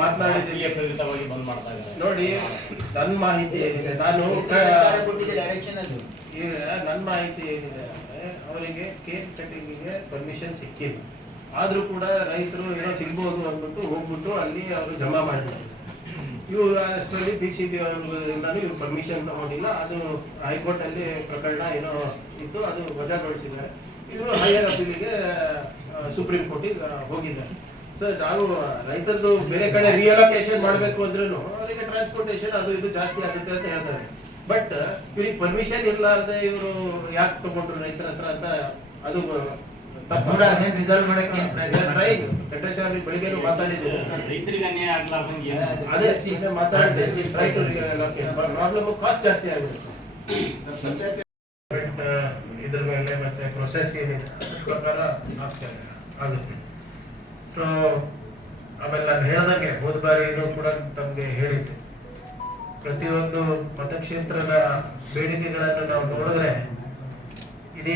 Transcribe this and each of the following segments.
ಮಾತನಾಡಿ ಪ್ರೇರಿತವಾಗಿ ಬಂದ್ ಮಾಡ್ತಾ ಇದ್ದಾರೆ. ನೋಡಿ, ನನ್ನ ಮಾಹಿತಿ ಏನಿದೆ, ನನ್ನ ಮಾಹಿತಿ ಏನಿದೆ ಅಂದ್ರೆ ಅವರಿಗೆ ಕೇಕ್ ಕಟಿಂಗಿಗೆ ಪರ್ಮಿಷನ್ ಸಿಕ್ಕಿಲ್ಲ. ಆದ್ರೂ ಕೂಡ ರೈತರು ಏನೋ ಸಿಗ್ಬೋದು ಅಂದ್ಬಿಟ್ಟು ಹೋಗ್ಬಿಟ್ಟು ಅಲ್ಲಿ ಅವರು ಜಮಾ ಮಾಡಿದ್ದಾರೆ. ಇವರು ಅಷ್ಟರಲ್ಲಿ PCB ಅವರಿಂದಾನು ಇವ್ರು ಪರ್ಮಿಷನ್ ತಗೊಂಡಿಲ್ಲ. ಅದು ಹೈಕೋರ್ಟ್ ಅಲ್ಲಿ ಪ್ರಕರಣ ಏನೋ ಇತ್ತು, ಅದು ವಜಾಗೊಳಿಸಿದ್ದಾರೆ. ಇವರು ಹೈಯರ್ ಅಪೀಲಿಗೆ ಸುಪ್ರೀಂ ಕೋರ್ಟಿಗೆ ಹೋಗಿದ್ದಾರೆ. ಸೊ ನಾವು ರೈತರದ್ದು ಬೇರೆ ಕಡೆ ರಿಯಲೊಕೇಶನ್ ಮಾಡಬೇಕು ಅಂದ್ರೂ ಅವರಿಗೆ ಟ್ರಾನ್ಸ್ಪೋರ್ಟೇಷನ್ ಅದು ಇದು ಜಾಸ್ತಿ ಆಗುತ್ತೆ ಅಂತ ಹೇಳ್ತಾರೆ. ಬಟ್ ಇವ್ರಿಗೆ ಪರ್ಮಿಷನ್ ಇರ್ಲಾರ್ದೆ ಇವರು ಯಾಕೆ ತಗೊಂಡ್ರು ರೈತರ ಹತ್ರ ಅಂತ ಅದು ರಿಸಲ್ವ್ ಮಾಡಕ್ಕೆ ಬೆಳಿಗ್ಗೆ ಮಾತಾಡಿದ್ರು. ರೈತರಿಗೆ ಅನ್ಯಾಯ ಆಗ್ಲಾರ್ದಂಗೆ ಅದೇ ಮಾತಾಡಿದ್ರೆ ಪ್ರಾಬ್ಲಮ್ ಕಾಸ್ಟ್ ಜಾಸ್ತಿ ಆಗುತ್ತೆ. ಇದ್ರ ಮೇಲೆ ಮತ್ತೆ ಪ್ರೊಸೆಸ್ ಏನಿದೆ ಪ್ರಕಾರ ಆಗುತ್ತೆ. ಸೊ ಆಮೇಲೆ ನಾನು ಹೇಳ್ದಂಗೆ ಹೋದ ಬಾರಿನೂ ಕೂಡ ತಮಗೆ ಹೇಳಿದ್ದೆ, ಪ್ರತಿಯೊಂದು ಮತಕ್ಷೇತ್ರದ ಬೇಡಿಕೆಗಳನ್ನು ನಾವು ನೋಡಿದ್ರೆ ಇಡೀ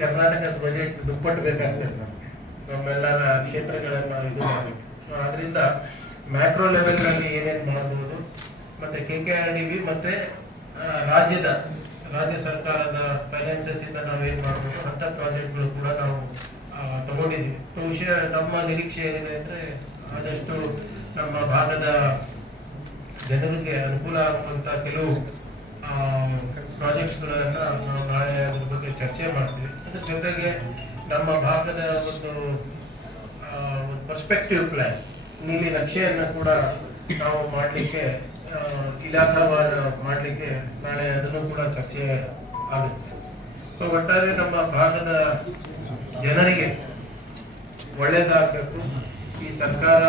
ಕರ್ನಾಟಕದ ಬಜೆಟ್ ದುಪ್ಪಟ್ಟು ಬೇಕಾಗ್ತದೆ ನಮಗೆ, ನಮ್ಮೆಲ್ಲ ಕ್ಷೇತ್ರಗಳನ್ನ ಇದು ಮಾಡಬೇಕು. ಸೊ ಆದ್ರಿಂದ ಮ್ಯಾಕ್ರೋ ಲೆವೆಲ್ ನಲ್ಲಿ ಏನೇನು ಮಾಡಬಹುದು, ಮತ್ತೆ KKRDB ಮತ್ತೆ ರಾಜ್ಯ ಸರ್ಕಾರದ ಫೈನಾನ್ಸಸ್ ಇಂದ ನಾವೇನ್ ಮಾಡಬಹುದು ಅಂತ ಪ್ರಾಜೆಕ್ಟ್ಗಳು ಕೂಡ ನಾವು ತಗೊಂಡಿದ್ದೀವಿ. ವಿಷಯ ನಮ್ಮ ನಿರೀಕ್ಷೆ ಏನಿದೆ ಅಂದ್ರೆ ಆದಷ್ಟು ನಮ್ಮ ಭಾಗದ ಜನರಿಗೆ ಅನುಕೂಲ ಆಗುವಂತ ಕೆಲವು ಪ್ರಾಜೆಕ್ಟ್ಸ್ಗಳನ್ನ ನಾವು ನಾಳೆ ಅದ್ರ ಬಗ್ಗೆ ಚರ್ಚೆ ಮಾಡ್ತೀವಿ. ಅದ್ರ ಜೊತೆಗೆ ನಮ್ಮ ಭಾಗದ ಒಂದು ಪರ್ಸ್ಪೆಕ್ಟಿವ್ ಪ್ಲಾನ್, ನೀಲಿ ನಕ್ಷೆಯನ್ನ ಕೂಡ ನಾವು ಮಾಡಲಿಕ್ಕೆ ಇಲಾಖಾವಾರ ಮಾಡಲಿಕ್ಕೆ ನಾಳೆ ಅದನ್ನು ಕೂಡ ಚರ್ಚೆ ಆಗುತ್ತೆ. ಸೊ ಒಟ್ಟಾರೆ ನಮ್ಮ ಭಾಗದ ಜನರಿಗೆ ಒಳ್ಳೇದಾಗಬೇಕು. ಈ ಸರ್ಕಾರ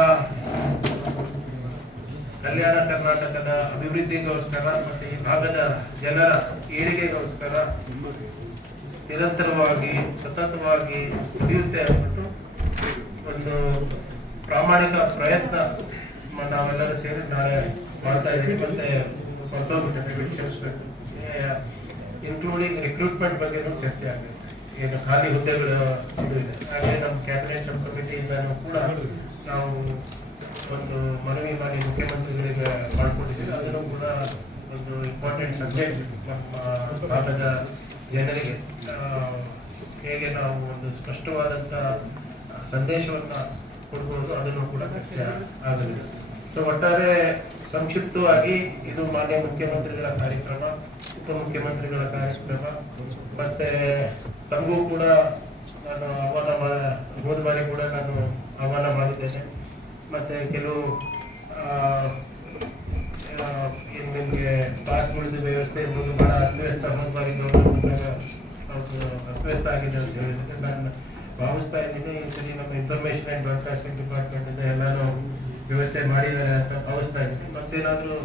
ಕಲ್ಯಾಣ ಕರ್ನಾಟಕದ ಅಭಿವೃದ್ಧಿಗೋಸ್ಕರ ಮತ್ತೆ ಈ ಭಾಗದ ಜನರ ಏಳಿಗೆಗೋಸ್ಕರ ನಿರಂತರವಾಗಿ ಸತತವಾಗಿ ದುಡಿಯುತ್ತೆ ಅಂದ್ಬಿಟ್ಟು ಒಂದು ಪ್ರಾಮಾಣಿಕ ಪ್ರಯತ್ನ ನಾವೆಲ್ಲರೂ ಸೇರಿ ನಾಳೆ ಮಾಡ್ತಾ ಇದ್ದೀವಿ. ಮತ್ತೆ ಕ್ಷಮಿಸ್ಬೇಕು, ಇನ್ಕ್ಲೂಡಿಂಗ್ ರಿಕ್ರೂಟ್ಮೆಂಟ್ ಬಗ್ಗೆ ಚರ್ಚೆ ಆಗುತ್ತೆ. ಏನು ಖಾಲಿ ಹುದ್ದೆಗಳು ಇದೆ, ಹಾಗೆ ನಮ್ಮ ಕ್ಯಾಬಿನೆಟ್ ಸಬ್ ಕಮಿಟಿಯಿಂದನೂ ಕೂಡ ನಾವು ಒಂದು ಮನವಿ ಮಾಡಿ ಮುಖ್ಯಮಂತ್ರಿಗಳಿಗೆ ಮಾಡ್ಕೊಂಡಿದ್ದೀವಿ. ಅದನ್ನು ಕೂಡ ಒಂದು ಇಂಪಾರ್ಟೆಂಟ್ ಸಬ್ಜೆಕ್ಟ್ ನಮ್ಮ ಭಾಗದ ಜನರಿಗೆ ಹೇಗೆ ನಾವು ಒಂದು ಸ್ಪಷ್ಟವಾದಂಥ ಸಂದೇಶವನ್ನ ಕೊಡ್ಬೋದು ಅದನ್ನು ಕೂಡ ಚರ್ಚೆ ಆಗಲಿದೆ. ಸೊ ಒಟ್ಟಾರೆ ಸಂಕ್ಷಿಪ್ತವಾಗಿ ಇದು ಮಾನ್ಯ ಮುಖ್ಯಮಂತ್ರಿಗಳ ಕಾರ್ಯಕ್ರಮ, ಉಪಮುಖ್ಯಮಂತ್ರಿಗಳ ಕಾರ್ಯಕ್ರಮ, ಮತ್ತೆ ತಮಗೂ ಕೂಡ ನಾನು ಹೋದ ಬಾರಿ ಕೂಡ ನಾನು ಆಹ್ವಾನ ಮಾಡಿದ್ದೇನೆ. ಮತ್ತೆ ಕೆಲವು ಏನು ನಿಮಗೆ ಪಾಸ್ಗಳದ್ದು ವ್ಯವಸ್ಥೆ ಬಹಳ ಅಸ್ತವ್ಯಸ್ತ ಹೋದ ಬಾರಿ ಅಸ್ತವ್ಯಸ್ತ ಆಗಿದೆ ಅಂತ ಹೇಳಿದ್ರೆ ನಾನು ಭಾವಿಸ್ತಾ ಇದ್ದೀನಿ. ಈ ಸರಿ ನಮ್ಮ ಇನ್ಫಾರ್ಮೇಶನ್ ಅಂಡ್ ಬ್ರಾಡ್ಕಾಸ್ಟಿಂಗ್ ಡಿಪಾರ್ಟ್ಮೆಂಟ್ ಇಂದ ಎಲ್ಲಾನು ವ್ಯವಸ್ಥೆ ಮಾಡಿದ್ದಾರೆ ಅಂತ ಭಾವಿಸ್ತಾ ಇದ್ದೀನಿ. ಮತ್ತೇನಾದ್ರೂ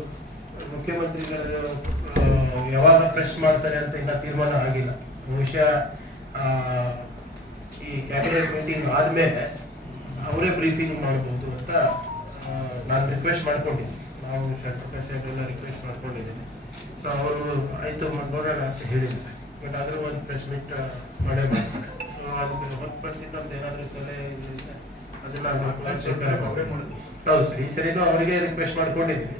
ಮುಖ್ಯಮಂತ್ರಿಗಳು ಯಾವಾಗ ಪ್ರೆಸ್ ಮಾಡ್ತಾರೆ ಅಂತ ಇನ್ನ ತೀರ್ಮಾನ ಆಗಿಲ್ಲ. ಬಹುಶಃ ಈ ಕ್ಯಾಬಿನೆಟ್ ಮೀಟಿಂಗ್ ಆದ್ಮೇಲೆ ಅವರೇ ಬ್ರೀಫಿಂಗ್ ಮಾಡಬಹುದು ಅಂತ ನಾನು ರಿಕ್ವೆಸ್ಟ್ ಮಾಡ್ಕೊಂಡಿದ್ದೀನಿ. ನಾವು ಎಲ್ಲ ರಿಕ್ವೆಸ್ಟ್ ಮಾಡ್ಕೊಂಡಿದ್ದೀನಿ. ಸೊ ಅವರು ಆಯ್ತು ನೋಡೋಣ ಅಂತ ಹೇಳಿದ್ದಾರೆ. ಬಟ್ ಆದ್ರೂ ಒಂದು ಪ್ರೆಸ್ ಮೀಟ್ ಮಾಡೇ ಮಾಡ್ತಾರೆ. ಸೊ ಅದಕ್ಕೆ ಹೊರತುಪಡಿಸಿದ ಏನಾದ್ರೂ ಸಲಹೆ ಅದನ್ನ ಹೌದು ಸರ್, ಈ ಸರಿನೂ ಅವರಿಗೆ ರಿಕ್ವೆಸ್ಟ್ ಮಾಡ್ಕೊಂಡಿದ್ದೀನಿ,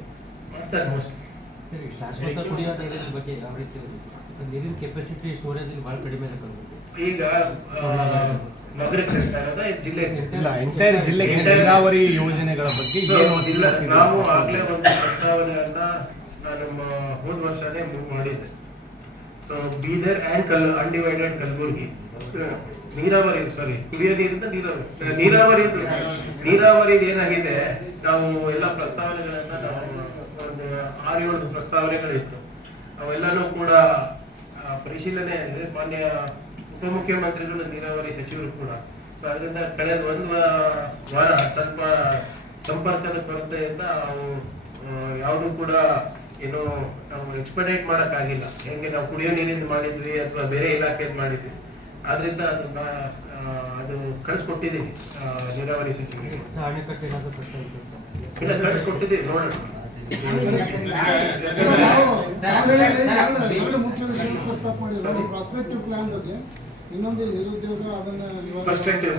ಮಾಡ್ತಾರೆ ಮೋಸ್ಟ್ಲಿ. ನೀರಿನ ಕೆಪಾಸಿಟಿ ಸ್ಟೋರೇಜ್ ಬಹಳ ಕಡಿಮೆ ಇದೆ. ಈಗ ನಗರಕ್ಕೆ ಜಿಲ್ಲೆ ಎಂಟೈರ್ ಜಿಲ್ಲೆಗೆ ನೀರಾವರಿ ಯೋಜನೆಗಳ ಬಗ್ಗೆ ನಾವು ಆಗ್ಲೇ ಒಂದು ಪ್ರಸ್ತಾವನೆಯನ್ನ ನಾನು ಹೋದ ವರ್ಷನೇ ಮೂವ್ ಮಾಡಿದ್ದೆ. So Bidar and undivided Kalaburagi ನೀರಾವರಿ ಕುಡಿಯೋ ನೀರಿಂದ ನೀರಾವರಿ ಏನಾಗಿದೆ, ನಾವು ಎಲ್ಲ ಪ್ರಸ್ತಾವನೆಗಳನ್ನ ನಾವು ಒಂದು 6-7 ಪ್ರಸ್ತಾವನೆಗಳಿತ್ತು. ಅವೆಲ್ಲನೂ ಕೂಡ ಪರಿಶೀಲನೆ ಮಾನ್ಯ ಉಪಮುಖ್ಯಮಂತ್ರಿಗಳು ನೀರಾವರಿ ಸಚಿವರು ಕೂಡ. ಸೊ ಅದರಿಂದ ಕಳೆದ ಒಂದು ವಾರ ಸ್ವಲ್ಪ ಸಂಪರ್ಕದ ಕೊರತೆಯಿಂದ ನಾವು ಯಾವುದು ಕೂಡ ಏನು ನಾವು ಎಕ್ಸ್ಪೆಡೈಟ್ ಮಾಡೋಕ್ಕಾಗಿಲ್ಲ. ಹೆಂಗೆ ನಾವು ಕುಡಿಯೋ ನೀರಿಂದ ಮಾಡಿದ್ವಿ ಅಥವಾ ಬೇರೆ ಇಲಾಖೆಯಲ್ಲಿ ಮಾಡಿದ್ವಿ, ಆದ್ರಿಂದ ಅದನ್ನ ಅದು ಕಳಿಸ್ಕೊಟ್ಟಿದ್ದೀವಿ ನೀರಾವರಿ ಸಚಿವರಿಗೆ. ಇಲ್ಲ ಕಳಿಸ್ಕೊಟ್ಟಿದ್ದೀವಿ, ನೋಡೋಣ. ಪ್ರಾಸ್ಪೆಕ್ಟಿವ್ ಪ್ಲಾನ್ ಬಗ್ಗೆ ಇನ್ನೊಂದು ನಿರುದ್ಯೋಗ ಅದನ್ನ Perspective.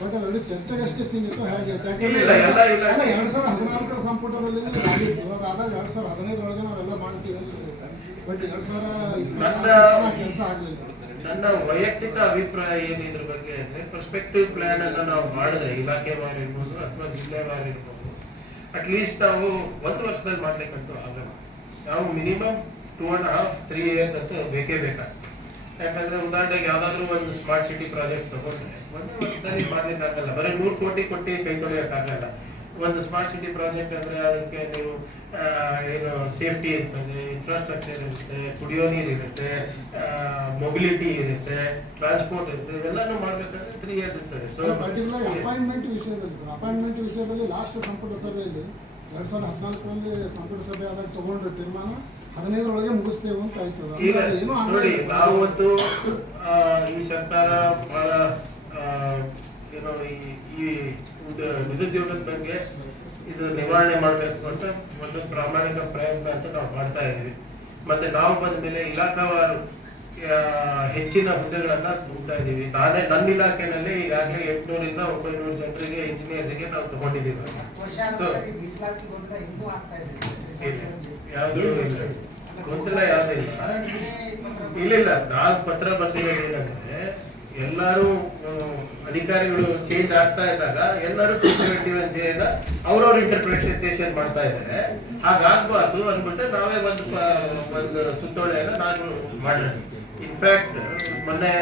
ಬಟ್ ಅದರಲ್ಲಿ ಚರ್ಚೆಗಷ್ಟೇ ಸೀಮಿತ ಹೇಗೆ ಇಲ್ಲ, ಎಲ್ಲ ಇಲ್ಲ. 2014ರ ಸಂಪುಟದಲ್ಲಿ ಆಗಿತ್ತು, ಇವಾಗ ಆದಾಗ 2015 ನಾವೆಲ್ಲ ಮಾಡ್ತೀವಿ ಬಟ್ 2020 ಕೆಲಸ ಆಗಲಿಲ್ಲ. ನನ್ನ ವೈಯಕ್ತಿಕ ಅಭಿಪ್ರಾಯ ಏನಿದ್ರ ಬಗ್ಗೆ ಅಂದ್ರೆ ಪರ್ಸ್ಪೆಕ್ಟಿವ್ ಪ್ಲಾನ್ ಅನ್ನ ನಾವು ಮಾಡಿದ್ರೆ ಇಲಾಖೆವಾರು ಇರ್ಬೋದು ಅಥವಾ ಜಿಲ್ಲೆವಾರು ಇರ್ಬೋದು, ಅಟ್ಲೀಸ್ಟ್ ನಾವು 1 ವರ್ಷದಲ್ಲಿ ಮಾಡ್ಬೇಕಂತೂ ಆಗಲ್ಲ. ನಾವು ಮಿನಿಮಮ್ 2.5-3 years ಅಂತೂ ಬೇಕೇ ಬೇಕಾಗ್ತದೆ. ಯಾಕಂದ್ರೆ ಉದಾಹರಣೆಗೆ ಯಾವ್ದಾದ್ರು ಒಂದು ಸ್ಮಾರ್ಟ್ ಸಿಟಿ ಪ್ರಾಜೆಕ್ಟ್ ತಗೊಂಡ್ರೆ 1 ವರ್ಷದಲ್ಲಿ ಮಾಡ್ಲಿಕ್ಕಾಗಲ್ಲ. ಬರೀ 100 ಕೋಟಿ ಕೊಟ್ಟು ಕೈ ತೊಳೆಯೋಕ್ಕಾಗಲ್ಲ. ಒಂದು ಸ್ಮಾರ್ಟ್ ಸಿಟಿ ಪ್ರಾಜೆಕ್ಟ್ ಅಂದ್ರೆ ಅದಕ್ಕೆ ನೀವು ಏನು ಸೇಫ್ಟಿ ಇರ್ತದೆ, ಇನ್ಫ್ರಾಸ್ಟ್ರಕ್ಚರ್ ಇರುತ್ತೆ, ಕುಡಿಯೋ ನೀರು ಇರುತ್ತೆ, ಮೊಬಿಲಿಟಿ ಇರುತ್ತೆ, ಟ್ರಾನ್ಸ್ಪೋರ್ಟ್ ಇರುತ್ತೆ, ಇವೆಲ್ಲಾನು ಮಾಡ್ಬೇಕಂದ್ರೆ 3 years ಇರ್ತದೆ. ಸೊ ಪರ್ಟಿಕ್ಯುಲರ್ ಅಪಾಯಿಂಟ್ಮೆಂಟ್ ವಿಷಯದಲ್ಲಿ ಲಾಸ್ಟ್ ಸಂಪುಟ ಸಭೆಯಲ್ಲಿ 2014ರಲ್ಲಿ ಸಂಪುಟ ಸಭೆ ಆದಾಗ ತಗೊಂಡ್ರೆ ತೀರ್ಮಾನ 15ರೊಳಗೆ ಮುಗಿಸ್ತೇವೆ ಅಂತ ಆಯ್ತು. ಈಗ ನೋಡಿ, ನಾವಂತೂ ಈ ಸರ್ಕಾರ ಬಹಳ ಏನೋ ಈ ನಿರುದ್ಯೋಗದ ಬಗ್ಗೆ ಇದು ನಿವಾರಣೆ ಮಾಡಬೇಕು ಅಂತ ಒಂದು ಪ್ರಾಮಾಣಿಕ ಪ್ರಯತ್ನ ಅಂತ ನಾವು ಮಾಡ್ತಾ ಇದ್ದೀವಿ. ಮತ್ತೆ ನಾವು ಬಂದ ಮೇಲೆ ಇಲಾಖಾವಾರು ಹೆಚ್ಚಿನ ಹುದ್ದೆಗಳನ್ನ ತುಂಬತಾ ಇದ್ದೀವಿ. ನನ್ನ ಇಲಾಖೆನಲ್ಲಿ ಈಗಾಗಲೇ 800ರಿಂದ 900 ಜನರಿಗೆ ಇಂಜಿನಿಯರ್ಸ್ಗೆ ನಾವು ತಗೊಂಡಿದ್ದೀವಿ. ಯಾವುದು ಗೊಂದಲ ಯಾವುದಿಲ್ಲ. ಇಲ್ಲ, ನಾನು ಪತ್ರ ಬರ್ತಿರೋದು ಏನಂದ್ರೆ, ಎಲ್ಲರೂ ಅಧಿಕಾರಿಗಳು ಚೇಂಜ್ ಆಗ್ತಾ ಇದ್ದಾಗ ಎಲ್ಲರೂ ಅವ್ರವ್ರ ಇಂಟರ್ಪ್ರಿಟೇಷನ್ ಮಾಡ್ತಾ ಇದ್ದಾರೆ. ಹಾಗಾಗ್ಬಾರ್ದು ಅಂದ್ಬಿಟ್ಟು ನಾವೇ ಒಂದು ಸುತ್ತೋಲೆಯನ್ನ ನಾನು ಮಾಡೋಣ. ಇನ್ಫ್ಯಾಕ್ಟ್ ಮೊನ್ನೆ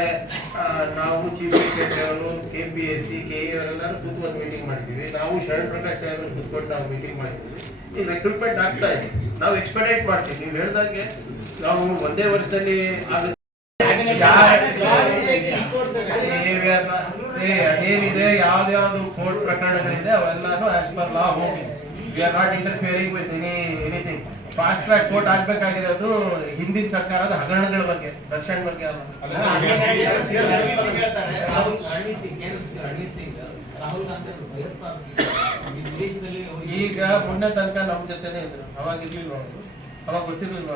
ನಾವು ಚೀಫ್ ಸೆಕ್ರೆಟರಿ ಅವರು, KPSC, KE ಅವರೆಲ್ಲರೂ ಕೂತು ಒಂದು ಮೀಟಿಂಗ್ ಮಾಡಿದ್ದೀವಿ. ನಾವು ಶರಣ್ ಪ್ರಕಾಶ್ ಸಾಹೇಬರು ಕೂತ್ಕೊಂಡು ನಾವು ಮೀಟಿಂಗ್ ಮಾಡಿದ್ದೀವಿ. ಈ ರಿಕ್ರೂಟ್ಮೆಂಟ್ ಆಗ್ತಾ ಇದೆ, ನಾವು ಎಕ್ಸ್ಪೆಕ್ಟೇಟ್ ಮಾಡ್ತೀವಿ. ನೀವು ಹೇಳ್ದಂಗೆ ನಾವು ಒಂದೇ ವರ್ಷದಲ್ಲಿ ಏನಿದೆ, ಯಾವ್ದು ಕೋರ್ಟ್ ಪ್ರಕರಣಗಳಿದೆ ಅವೆಲ್ಲಾನು ಆಸ್ ಪರ್ ಲಾ ಹೋಗಿದೆ. We are not interfering with anything. Fast track court ಆಗ್ಬೇಕಾಗಿರೋದು ಹಿಂದಿನ ಸರ್ಕಾರದ ಹಗರಣಗಳ ಬಗ್ಗೆ, ದರ್ಶನ್ ಬಗ್ಗೆ ಅಲ್ಲ. ಈಗ ಮೊನ್ನೆ ತನಕ ನಮ್ಮ ಜೊತೆನೆ ಇದ್ರು, ಅವಾಗ ಇರ್ಲಿಲ್ವ ಅವರು, ಅವಾಗ ಗೊತ್ತಿರ್ಲಿಲ್ವ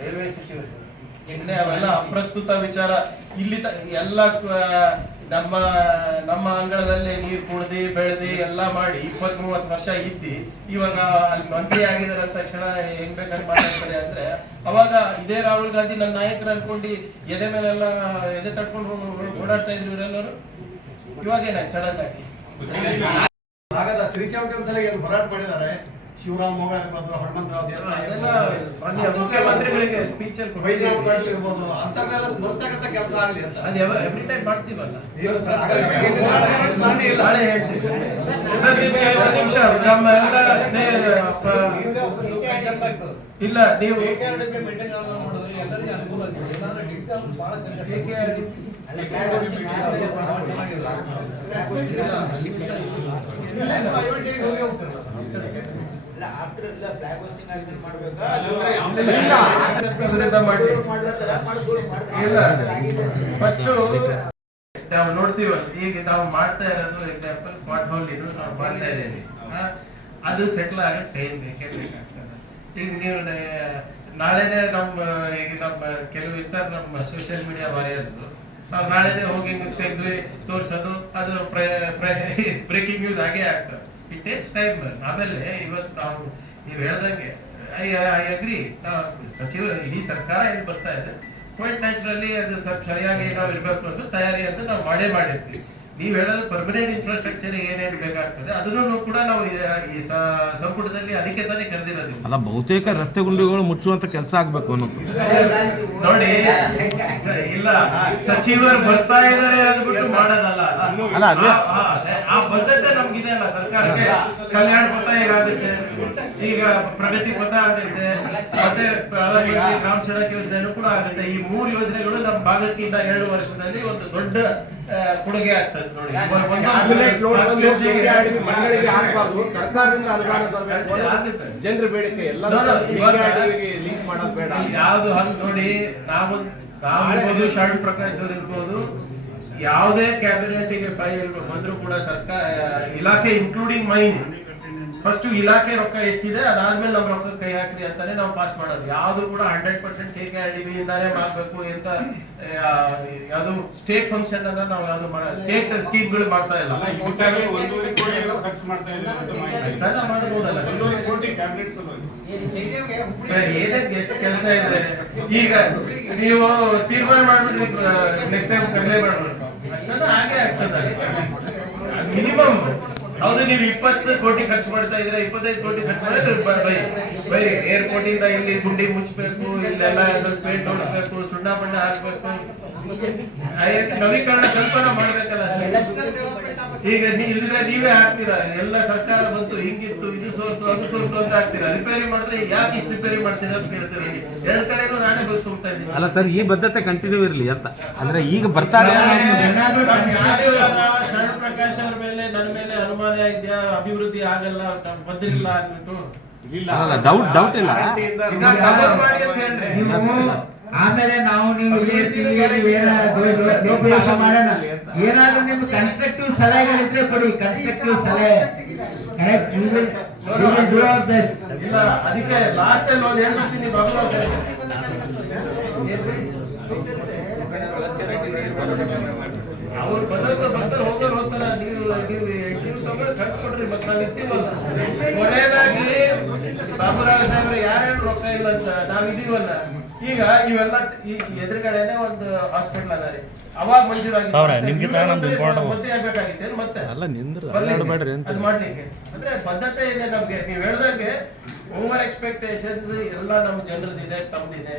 ರೈಲ್ವೆ ಸಚಿವರು. ಅವೆಲ್ಲ ಅಪ್ರಸ್ತುತ ವಿಚಾರ. ಇಲ್ಲಿ ಎಲ್ಲ ನಮ್ಮ ಅಂಗಳದಲ್ಲಿ ನೀರು ಕುಡ್ದು ಬೆಳೆದಿ ಎಲ್ಲ ಮಾಡಿ 20-30 ವರ್ಷ ಇದ್ದಿ ಇವಾಗ ಅಲ್ಲಿ ಮಂತ್ರಿ ಆಗಿದಾರೆ ಅಂತ ತಕ್ಷಣ ಹೆಂಗ್ ಬೇಕಾದ್ರೆ ಮಾತಾಡ್ತಾರೆ ಅಂದ್ರೆ, ಅವಾಗ ಇದೇ ರಾಹುಲ್ ಗಾಂಧಿ ನನ್ನ ನಾಯಕರು ಅನ್ಕೊಂಡು ಎದೆ ಮೇಲೆಲ್ಲ ಎದೆ ತಟ್ಕೊಂಡು ಓಡಾಡ್ತಾ ಇದ್ರು ಇವರೆಲ್ಲರೂ. ಇವಾಗ ಏನಾಯ್ತು ಸಡನ್ ಆಗಿ 370 ಹೋರಾಟ ಮಾಡಿದ್ದಾರೆ. ಶಿವರಾಮ್ ಮೊಗಲ್ ಇರ್ಬೋದು, ಹನುಮಂತರಾವ್ ದೇಸಾಯಿ ಮುಖ್ಯಮಂತ್ರಿಗಳಿಗೆ ಸ್ಪೀಚ್ ವೈಜನಾಥ್ ಪಾಟೀಲ್ ಇರ್ಬೋದು, ಅಂತರ್ನೆಲ್ಲ ಸ್ಮರಿಸ್ತಕ್ಕಂಥ ಕೆಲಸ ಆಗಲಿ ಅಂತ ಅದು ಎವ್ರಿ ಟೈಮ್ ಮಾಡ್ತೀವಲ್ಲ. ನಾಳೆ ಹೇಳ್ತೀನಿ ನಮ್ಮ ಎಲ್ಲ ಇಲ್ಲ ನೀವು ಫಸ್ಟ್ ನಾವು ನೋಡ್ತೀವಲ್ಲ, ಈಗ ನಾವು ಮಾಡ್ತಾ ಇರೋದು ಎಕ್ಸಾಂಪಲ್ ಪಾಟ್ ಹೋಲ್ ಇದು ನಾವು ಮಾಡ್ತಾ ಇದ್ದೀವಿ. ಅದು ಸೆಟ್ಲ್ ಆಗ ಟೈಮ್ ಬೇಕೇ ಬೇಕಾಗ್ತದೆ. ಈಗ ನೀವು ನಾಳೆನೆ ಈಗ ನಮ್ಮ ಕೆಲವು ಇರ್ತಾರೆ ನಮ್ಮ ಸೋಷಿಯಲ್ ಮೀಡಿಯಾ ವಾರಿಯರ್ಸ್, ನಾವು ನಾಳೆನೆ ಹೋಗಿ ತೆಗೆದು ತೋರ್ಸೋದು, ಅದು ಬ್ರೇಕಿಂಗ್ ನ್ಯೂಸ್ ಆಗೇ ಆಗ್ತದೆ. It takes time. ಆಮೇಲೆ ಇವತ್ತು ನಾವು ನೀವು ಹೇಳ್ದಂಗೆ ಐ ಅಗ್ರಿ, ಸಚಿವರು ಇಡೀ ಸರ್ಕಾರ ಏನು ಬರ್ತಾ ಇದೆ, ಕ್ವೈಟ್ ನ್ಯಾಚುರಲಿ ಅದು ಸರಿಯಾಗಿ ನಾವು ಇರಬೇಕು ಅಂತ ತಯಾರಿ ಅಂತ ನಾವು ಮಾಡಿರ್ತೀವಿ. ನೀವು ಹೇಳೋದು ಪರ್ಮನೆಂಟ್ ಇನ್ಫ್ರಾಸ್ಟ್ರಕ್ಚರ್ ಏನೇನು ಬೇಕಾಗ್ತದೆ ಅದನ್ನು ಕೂಡ ನಾವು ಈ ಸಂಪುಟದಲ್ಲಿ ಅದಕ್ಕೆ ತಾನೇ ಕರೆದಿರೋದು. ಅಲ್ಲ, ಬಹುತೇಕ ರಸ್ತೆ ಗುಂಡಿಗಳು ಮುಚ್ಚುವಂತ ಕೆಲಸ ಆಗ್ಬೇಕು ಅನ್ನೋದು ನೋಡಿ. ಇಲ್ಲ, ಸಚಿವರು ಬರ್ತಾ ಇದಾರೆ ಅಂದ್ಬಿಟ್ಟು ಮಾಡೋದಲ್ಲ. ಆ ಬದ್ಧತೆ ನಮ್ಗಿದೆ ಅಲ್ಲ ಸರ್ಕಾರಕ್ಕೆ. ಕಲ್ಯಾಣ ಪಥ ಹೇಗಾಗುತ್ತೆ, ಈಗ ಪ್ರಗತಿ ಪಥ ಆಗುತ್ತೆ, ಮತ್ತೆ ಗ್ರಾಮ ಸಡಕ್ ಯೋಜನೆ ಕೂಡ ಆಗುತ್ತೆ. ಈ 3 ಯೋಜನೆಗಳು ನಮ್ಮ ಭಾಗಕ್ಕಿಂತ 2 ವರ್ಷದಲ್ಲಿ ಒಂದು ದೊಡ್ಡ ಕೊಡುಗೆ ಆಗ್ತದೆ. ನೋಡಿ, ಜನರ ಬೇಡಿಕೆ ಎಲ್ಲ ಲಿಂಕ್ ಮಾಡೋದು ಬೇಡ. ಯಾವ್ದು ಹಂಗ್ ನೋಡಿ, ನಾವು ಶರಣ್ ಪ್ರಕಾಶ್ ಅವರು ಇರ್ಬೋದು, ಯಾವುದೇ ಕ್ಯಾಬಿನೆಟ್ ಗೆ ಫೈಲ್ ಬಂದ್ರು ಕೂಡ ಸರ್ಕಾರ ಇಲಾಖೆ ಇನ್ಕ್ಲೂಡಿಂಗ್ ಮೈನ್ ಫಸ್ಟ್ ಇಲಾಖೆ ರೊಕ್ಕ ಎಷ್ಟಿದೆ ಅದಾದ್ಮೇಲೆ ನಾವು ರೊಕ್ಕ ಕೈ ಹಾಕ್ರಿ ಅಂತಾನೆ ನಾವು ಪಾಸ್ ಮಾಡೋದು. ಯಾವ್ದು ಕೂಡ 100% KKRDB ಇಂದಾನೇ ಮಾಡ್ಬೇಕು ಅಂತ ಯಾವ್ದು ಸ್ಟೇಟ್ ಫಂಕ್ಷನ್ ಅನ್ನ ನಾವು ಯಾವ್ದು ಸ್ಟೇಟ್ ಸ್ಕೀಮ್ಗಳು ಮಾಡ್ತಾ ಇಲ್ಲ. ಅಷ್ಟೆಲ್ಲ ಮಾಡೋದಲ್ಲ. ಏನಕ್ಕೆ ಎಷ್ಟು ಕೆಲಸ ಇದೆ. ಈಗ ನೀವು ತೀರ್ಮಾನ ಮಾಡ್ಬಿಟ್ಟು ನೆಕ್ಸ್ಟ್ ಟೈಮ್ ಕಡಿಮೆ ಮಾಡ್ಬೇಕು ಅಷ್ಟೆಲ್ಲ ಹಾಗೆ ಆಗ್ತದೆ. ಮಿನಿಮಮ್ ಹೌದು, ನೀವು 20 ಕೋಟಿ ಖರ್ಚು ಮಾಡ್ತಾ ಇದ್ರೆ 25 ಕೋಟಿ ಖರ್ಚು ಮಾಡಿದ್ರೆ ಬೈ ಏರ್ಪೋರ್ಟ್ ಇಂದ ಇಲ್ಲಿ ಗುಂಡಿ ಮುಚ್ಚಬೇಕು, ಇಲ್ಲೆಲ್ಲ ಪೇಂಟ್ ಹೊಡಿಸ್ಬೇಕು, ಸುಣ್ಣ ಬಣ್ಣ ಹಾಕ್ಬೇಕು, ನವೀಕರಣ ಸ್ವಲ್ಪ ಮಾಡ್ಬೇಕಲ್ಲ. ಈಗ ಇಲ್ಲಿದ್ರೆ ನೀವೇ ಹಾಕ್ತೀರಾ, ಎಲ್ಲ ಸರ್ಕಾರ ಬಂತು ಹಿಂಗಿತ್ತು ಇದು ಸೋರ್ತು ಅದು ಸೋರ್ತು ಅಂತ ಹಾಕ್ತೀರಾ. ರಿಪೇರಿ ಮಾಡಿದ್ರೆ ಯಾಕೆ ಇಷ್ಟು ರಿಪೇರಿ ಮಾಡ್ತೀರಾ ಅಂತ ಕೇಳ್ತೀರಾ. ಎರಡು ಕಡೆನೂ ನಾನೇ ಬಸ್ ತುಂಬ್ತಾ ಇದ್ದೀನಿ. ಅಲ್ಲ ಸರ್, ಈ ಬದ್ಧತೆ ಕಂಟಿನ್ಯೂ ಇರಲಿ ಅಂತ ಅಂದ್ರೆ ಈಗ ಬರ್ತಾರೆ. ಶರಣ ಪ್ರಕಾಶ್ ಅವ್ರ ಮೇಲೆ ನನ್ನ ಮೇಲೆ ಅನುಮಾನ ಇದೆಯಾ, ಅಭಿವೃದ್ಧಿ ಆಗಲ್ಲ ಬಂದಿರಲಿಲ್ಲ ಅಂದ್ಬಿಟ್ಟು ಡೌಟ್ ಇಲ್ಲ. ಮಾಡಿ ಅಂತ ಹೇಳ್ರಿ. ಆಮೇಲೆ ನಾವು ನೀವು ಮಾಡೋಣ. ಏನಾದ್ರೂ ನಿಮ್ಗೆ ಕನ್ಸ್ಟ್ರಕ್ಟಿವ್ ಸಲಹೆಗಳಿದ್ರೆ ಕೊಡಿ, ಕನ್ಸ್ಟ್ರಕ್ಟಿವ್ ಸಲಹೆ. ಕರೆಕ್ಟ್, ಇಲ್ಲ ಅದಕ್ಕೆ ಲಾಸ್ಟ್ ಟೈಮ್ ಒಂದು ಹೇಳ್ತೀನಿ ಬಾಬು, ಅವ್ರು ಬರ್ತಾರೆ ಹೋಗ್ತಾರ. ನೀವು ತಗೊಂಡು ಖರ್ಚು ಕೊಡ್ರಿ, ಮತ್ತೆ ನಾವು ಇರ್ತೀವಲ್ಲ. ಕೊನೆಯದಾಗಿ ಬಾಬುರಾವ್ ಸಾಹೇಬ್ರೆ ಯಾರು ರೊಕ್ಕ ಇಲ್ಲ ಅಂತ ನಾವ್ ಇದೀವಲ್ಲ. ಈಗ ಇವೆಲ್ಲ ಈ ಎದುರುಗಡೆನೆ ಒಂದು ಹಾಸ್ಪಿಟಲ್ ಅದ ರೀ, ಅವಾಗ ಮಂಜೂರಾಗಿತ್ತು. ಮಂತ್ರಿ ಆಗ್ಬೇಕಾಗಿತ್ತೇನು ಮತ್ತೆ ಅದು ಮಾಡ್ಲಿಕ್ಕೆ ಅಂದ್ರೆ ಬದ್ಧತೆ ಇದೆ ನಮ್ಗೆ. ನೀವ್ ಹೇಳ್ದಂಗೆ ಓವರ್ ಎಕ್ಸ್ಪೆಕ್ಟೇಷನ್ಸ್ ಎಲ್ಲ ನಮ್ಮ ಜನರದಿದೆ, ತಮ್ದಿದೆ.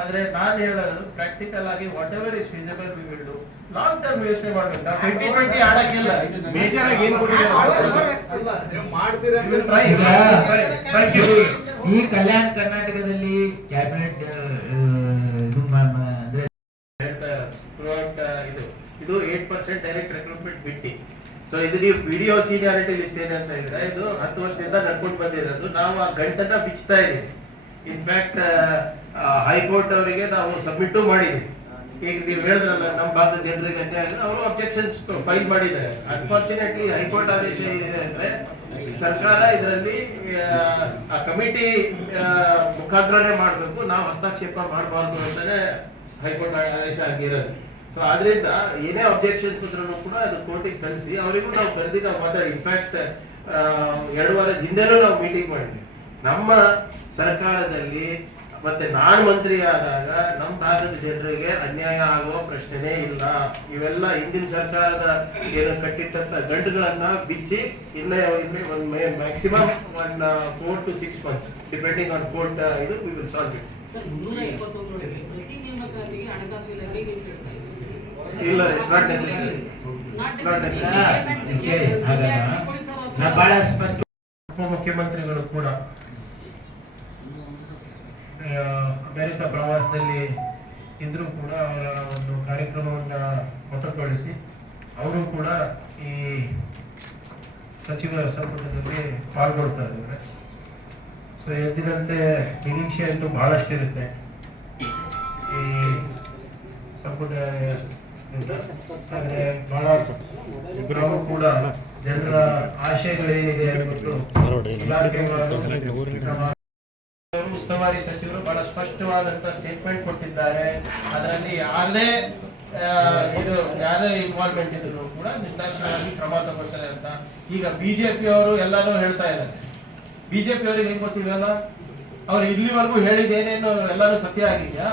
ಆದ್ರೆ ನಾನು ಹೇಳೋದು ಪ್ರಾಕ್ಟಿಕಲ್ ಆಗಿ what ever is feasible we will do. Long term ಯೋಚನೆ ಮಾಡ್ಬೇಕು. 2020 ಆಡಕ್ಕಿಲ್ಲ. ಮೇಜರ್ ಆಗಿ ಏನ್ ಈ ಕಲ್ಯಾಣ ಕರ್ನಾಟಕದಲ್ಲಿ ಕ್ಯಾಬಿನೆಟ್ ಅಂದ್ರೆ ಇದು 8% ಡೈರೆಕ್ಟ್ ರಿಕ್ರೂಟ್ಮೆಂಟ್ ಬಿಟ್ಟಿ. ಸೊ ಇದು ನೀವು ವಿಡಿಯೋ ಸೀನಿಯಾರಿಟಿ ಲಿಸ್ಟ್ ಏನೇ ಅಂತ ಹೇಳಿದ್ರೆ ಇದು 10 ವರ್ಷದಿಂದ ನಡ್ಕೊಂಡು ಬಂದಿರೋದು. ನಾವು ಆ ಗಂಟನ್ನ ಬಿಚ್ತಾ ಇದೀವಿ. ಇನ್ಫ್ಯಾಕ್ಟ್ ಹೈಕೋರ್ಟ್ ಅವರಿಗೆ ನಾವು ಸಬ್ಮಿಟ್ ಮಾಡಿದ್ವಿ. ಈಗ ನೀವು ಹೇಳಿದ್ರಲ್ಲ ನಮ್ಮ ಭಾಗದ ಜನರಿಗೆ ಅನ್ಯಾಯ, ಅವರು ಅಬ್ಜೆಕ್ಷನ್ಸ್ ಫೈಲ್ ಮಾಡಿದ್ದಾರೆ. ಅನ್ಫಾರ್ಚುನೇಟ್ಲಿ ಹೈಕೋರ್ಟ್ ಆದೇಶ ಏನಿದೆ ಅಂದ್ರೆ ಸರ್ಕಾರ ಇದರಲ್ಲಿ ಆ ಕಮಿಟಿ ಮುಖಾಂತರನೇ ಮಾಡಬೇಕು, ನಾವು ಹಸ್ತಕ್ಷೇಪ ಮಾಡಬಾರ್ದು ಅಂತಾನೆ ಹೈಕೋರ್ಟ್ ಆದೇಶ ಆಗಿರೋದು. ಸೊ ಆದ್ರಿಂದ ಏನೇ ಅಬ್ಜೆಕ್ಷನ್ಸ್ ಇದ್ರೂ ಕೂಡ ಅದು ಕೋರ್ಟಿಗೆ ಸಲ್ಲಿಸಿ ಅವರಿಗೂ ನಾವು ಕರೆದಿ ನಾವು ಮಾತಾಡಿ. ಇನ್ಫ್ಯಾಕ್ಟ್ 2 ವಾರದ ಹಿಂದೆನೂ ನಾವು ಮೀಟಿಂಗ್ ಮಾಡಿದ್ವಿ. ನಮ್ಮ ಸರ್ಕಾರದಲ್ಲಿ ಮತ್ತೆ ನಾನು ಮಂತ್ರಿ ಆದಾಗ ನಮ್ಮ ಭಾಗದ ಜನರಿಗೆ ಅನ್ಯಾಯ ಆಗುವ ಪ್ರಶ್ನೆನೇ ಇಲ್ಲ. ಇವೆಲ್ಲ ಹಿಂದಿನ ಸರ್ಕಾರದ ಏನು ಕಟ್ಟಿಟ್ಟಂತ ಗಂಟುಗಳನ್ನ ಬಿಚ್ಚಿ ಇಲ್ಲೇ ಒಂದು maximum 4 to 6 months depending on court ಇದು ವಿ ವಿಲ್ ಸಾಲ್ವ್ ಇಟ್. ಇಲ್ಲ, ಇಟ್ಸ್ ನಾಟ್ ನೆಸೆಸರಿ. ಬಹಳ ಸ್ಪಷ್ಟ. ಉಪಮುಖ್ಯಮಂತ್ರಿಗಳು ಕೂಡ ಅಮೆರಿಕ ಪ್ರವಾಸದಲ್ಲಿ ಇದ್ರೂ ಕೂಡ ಅವರ ಒಂದು ಕಾರ್ಯಕ್ರಮವನ್ನ ಮೊಟಕುಗೊಳಿಸಿ ಅವರು ಕೂಡ ಈ ಸಚಿವ ಸಂಪುಟದಲ್ಲಿ ಪಾಲ್ಗೊಳ್ತಾ ಇದ್ದಾರೆ. ಸೊ ಎಂದಿನಂತೆ ನಿರೀಕ್ಷೆ ಅಂತೂ ಬಹಳಷ್ಟಿರುತ್ತೆ ಈ ಸಂಪುಟ. ಬಹಳ ನಾವು ಕೂಡ ಜನರ ಆಶಯಗಳೇನಿದೆ ಅಂದ್ಬಿಟ್ಟು ಉಸ್ತುವಾರಿ ಸಚಿವರು ಬಹಳ ಸ್ಪಷ್ಟವಾದಂತ ಸ್ಟೇಟ್ಮೆಂಟ್ ಕೊಟ್ಟಿದ್ದಾರೆ. ಅದರಲ್ಲಿ ಯಾರೇ ಇನ್ವಾಲ್ವ್ಮೆಂಟ್ ಇದ್ರು ಕೂಡ ನಿರ್ದಾಕ್ಷಿಣ್ಯವಾಗಿ ಕ್ರಮ ತಗೊಳ್ತಾರೆ ಅಂತ. ಈಗ ಬಿಜೆಪಿ ಅವರು ಎಲ್ಲಾನು ಹೇಳ್ತಾ ಇದ್ದಾರೆ. ಬಿಜೆಪಿ ಅವರಿಗೆ ಹೆಂಗ್ ಗೊತ್ತಿಲ್ಲ, ಅವ್ರು ಇಲ್ಲಿವರೆಗೂ ಹೇಳಿದ ಏನೇನು ಎಲ್ಲಾನು ಸತ್ಯ ಆಗಿದ್ಯಾ?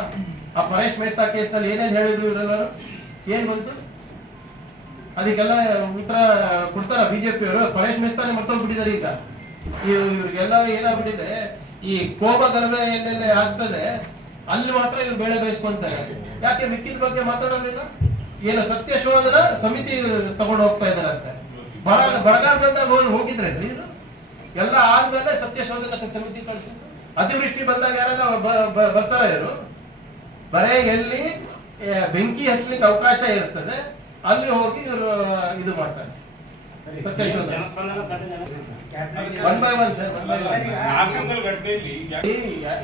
ಆ ಪರೇಶ್ ಮೇಸ್ತಾ ಕೇಸ್ ನಲ್ಲಿ ಏನೇನು ಹೇಳಿದ್ರು ಇವರೆಲ್ಲರೂ ಏನ್ ಬಂತು? ಅದಕ್ಕೆಲ್ಲ ಉತ್ತರ ಕೊಡ್ತಾರ ಬಿಜೆಪಿ ಅವರು? ಪರೇಶ್ ಮೇಸ್ತಾನೆ ಮರ್ತೋಗ್ಬಿಟ್ಟಿದ್ದಾರೆ. ಈಗ ಇವ್ರಿಗೆಲ್ಲ ಏನಾಗ್ಬಿಟ್ಟಿದೆ, ಈ ಕೋಪ ಗಲಭೆ ಏನೆಲ್ಲ ಆಗ್ತದೆ ಅಲ್ಲಿ ಮಾತ್ರ ಇವ್ರು ಬೇಳೆ ಬೇಯಿಸ್ಕೊಂತಾರೆ. ಯಾಕೆ ಮಿಕ್ಕಿದ ಬಗ್ಗೆ ಮಾತಾಡೋದಿಲ್ಲ? ಏನು ಸತ್ಯ ಶೋಧನ ಸಮಿತಿ ತಗೊಂಡು ಹೋಗ್ತಾ ಇದಾರೆ ಅಂತ. ಬರಗಾಲ ಬಂದಾಗ ಹೋಗಿದ್ರೆ ನೀನು ಎಲ್ಲ ಆದ್ಮೇಲೆ ಸತ್ಯ ಶೋಧನ ಸಮಿತಿ ಕಳಿಸಿ. ಅತಿವೃಷ್ಟಿ ಬಂದಾಗ ಯಾರ ಬರ್ತಾರ ಇವರು? ಬರೇ ಎಲ್ಲಿ ಬೆಂಕಿ ಹಚ್ಚಲಿಕ್ಕೆ ಅವಕಾಶ ಇರ್ತದೆ ಅಲ್ಲಿ ಹೋಗಿ ಇವರು ಇದು ಮಾಡ್ತಾರೆ. ಒನ್ ಬೈ ಒನ್ ಸರ್,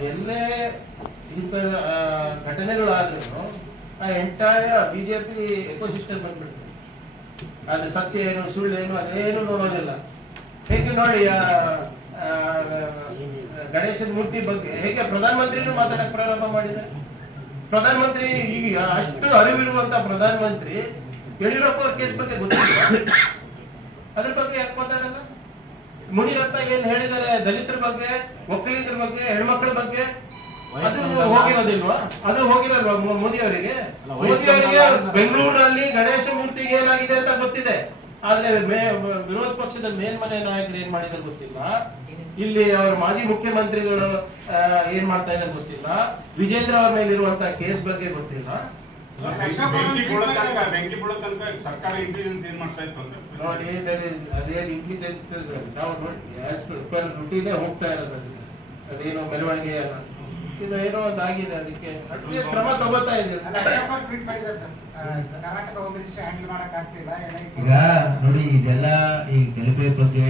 ಎಲ್ಲೇ ಇಂಥ ಘಟನೆಗಳಾದ್ರೂ ಆ ಎಂಟೈರ್ ಬಿಜೆಪಿ ಎಕೋಸಿಸ್ಟಮ್ ಬಂದ್ಬಿಡ್ತದೆ. ಅದು ಸತ್ಯ ಏನು ಸುಳ್ಳು ಏನು ಅದೇನು ನೋಡೋದಿಲ್ಲ. ಹೇಗೆ ನೋಡಿ ಗಣೇಶನ ಮೂರ್ತಿ ಬಗ್ಗೆ ಹೇಗೆ ಪ್ರಧಾನಮಂತ್ರಿನೂ ಮಾತಾಡಕ್ ಪ್ರಾರಂಭ ಮಾಡಿದ್ದಾರೆ. ಪ್ರಧಾನಮಂತ್ರಿ ಈಗ ಅಷ್ಟು ಅರಿವಿರುವಂತ ಪ್ರಧಾನಮಂತ್ರಿ ಯಡಿಯೂರಪ್ಪ ಅವ್ರ ಕೇಸ್ ಬಗ್ಗೆ ಗೊತ್ತಿಲ್ಲ, ಅದ್ರ ಬಗ್ಗೆ ಯಾಕೆ ಮಾತಾಡಲ್ಲ? ಮುನಿರತ್ನ ಏನ್ ಹೇಳಿದ್ದಾರೆ ದಲಿತರ ಬಗ್ಗೆ, ಒಕ್ಕಲಿಗರ ಬಗ್ಗೆ, ಹೆಣ್ಮಕ್ಳ ಬಗ್ಗೆ, ಅದು ಹೋಗಿರೋದಿಲ್ವಾ? ಅದು ಹೋಗಿರಲ್ವಾ ಮೋದಿ ಅವರಿಗೆ? ಮೋದಿ ಅವರಿಗೆ ಬೆಂಗಳೂರಿನಲ್ಲಿ ಗಣೇಶ ಮೂರ್ತಿಗೆ ಏನಾಗಿದೆ ಅಂತ ಗೊತ್ತಿದೆ, ಆದ್ರೆ ವಿರೋಧ ಪಕ್ಷದ ಮೇಲ್ಮನೆ ನಾಯಕರು ಏನ್ ಮಾಡಿದಾರೆ ಗೊತ್ತಿಲ್ಲ. ಇಲ್ಲಿ ಅವರ ಮಾಜಿ ಮುಖ್ಯಮಂತ್ರಿಗಳು ಏನ್ ಮಾಡ್ತಾ ಇದ್ದಾರೆ ಗೊತ್ತಿಲ್ಲ. ವಿಜೇಂದ್ರ ಅವ್ರ ಮೇಲೆ ಇರುವಂತಹ ಕೇಸ್ ಬಗ್ಗೆ ಗೊತ್ತಿಲ್ಲ. ಬೆಂಕಿ ಬೀಳೋ ತನಕ ಸರ್ಕಾರ ಇಂಟೆಲಿಜೆನ್ಸ್ ಏನ್ ಮಾಡ್ತಾ ಇತ್ತು ಅಂತ ನೋಡಿ, ಅದೇನು ಇಂಟೆಲಿಜೆನ್ಸ್ ನಾವು ನೋಡಿ ರುಟೀನೇ ಹೋಗ್ತಾ ಇರೋದು. ಅದೇನೋ ಮೆರವಣಿಗೆ ಇದು ಏನೋ ಒಂದಾಗಿದೆ, ಅದಕ್ಕೆ ಕ್ರಮ ತಗೋತಾ ಇದ್ದೀವಿ. ಟ್ವೀಟ್ ಮಾಡಿದ್ದಾರೆ sir, Karnataka home ministry handle ಮಾಡಕ್ ಆಗ್ತಿಲ್ಲ. ಈಗ ನೋಡಿ ಇದೆಲ್ಲ ಈ ಗಲಭೆ ಬಗ್ಗೆ